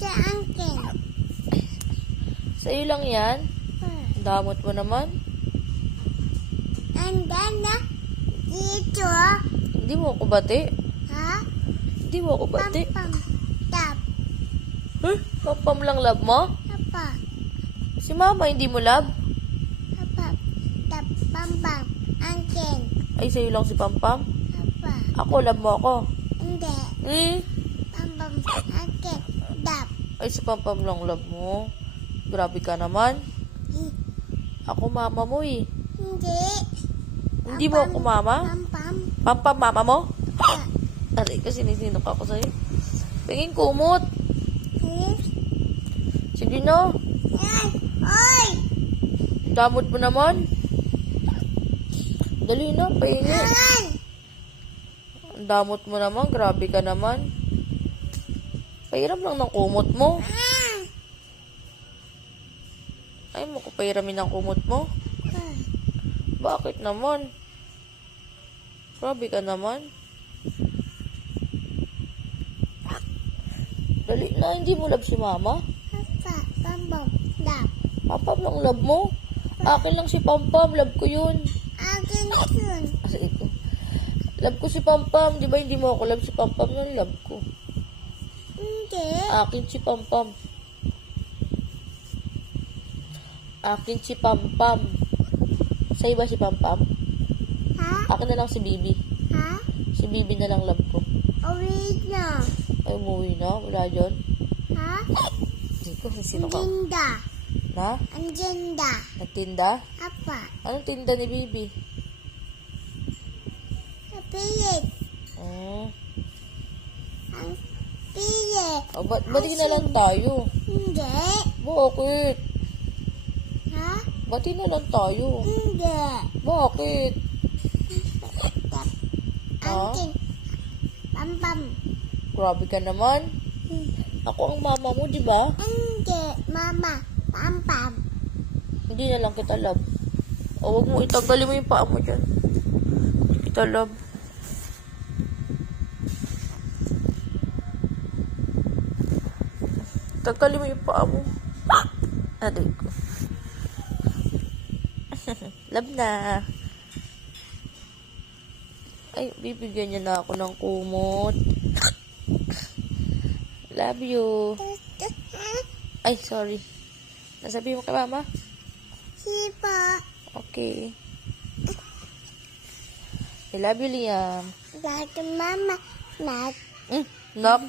Ito angkin. Sa'yo lang yan? Damot mo naman. Andan na. Dito. Hindi mo ako bati. Ha? Hindi mo ako bati. Pam. Tap. Huh? Pampam lang love mo? Apa. Si mama hindi mo love? Apa. Tap. Pam. Angkin. Ay, sa'yo lang si Pampam? Apa. Ako, love mo ako. Hindi. Pam. Angkin. Tap. Ay, si Pampam lang love mo. Grabe ka naman. Ako mama mo eh. Hindi. Hindi mo ako mama? Pam. Pampam mama mo? Aray ka, sinisinok ako sa'yo. Pingin kumot. Sige na. Oy! Damot mo naman. Dali na, pahingi. Ayan! Ang damot mo naman, grabe ka naman. Pahiram lang ng kumot mo. Ay mo ko pahiramin ng kumot mo. Bakit naman? Grabe ka naman. Dali na, hindi mo love si mama? Apa. Pam. Tap. Papam lang love mo? Akin lang si Pampam, love ko yun. Akin yun. Asa ito? Love ko si Pampam, di ba hindi mo ako love si Pampam nun, love ko. Hindi. Akin si Pampam. Akin si Pampam. Sa'yo ba si Pampam? Ha? Akin na lang si Bibi. Ha? Si Bibi na lang love ko. Uwi na. Ay, umuwi na? Wala dyan? Ha? Hindi ko, sino ka? Anjenda. Na? Anjenda. Nagtinda? Apa. Anong tinda ni Bibi? Pilit. Ang pilit. Oh, bati na lang tayo. Hindi. Bakit? Ha? Bati na lang tayo. Hindi. Bakit? Tap. Ha? Angkin. Pam. Grabe ka naman. Ako ang mama mo, di ba? Hindi. Mama. Pam. Hindi na lang kita love. O, wag mo itagalin mo yung paa mo dyan. Hindi kita love. Tagalin mo yung paa mo. Aray ko. Love na. Ay, bibigyan niya na ako ng kumot. Love you. Ay, sorry. Nasabi mo kay mama? Sipa. Okay. I love you, Liam. Like mama. Like. Knock.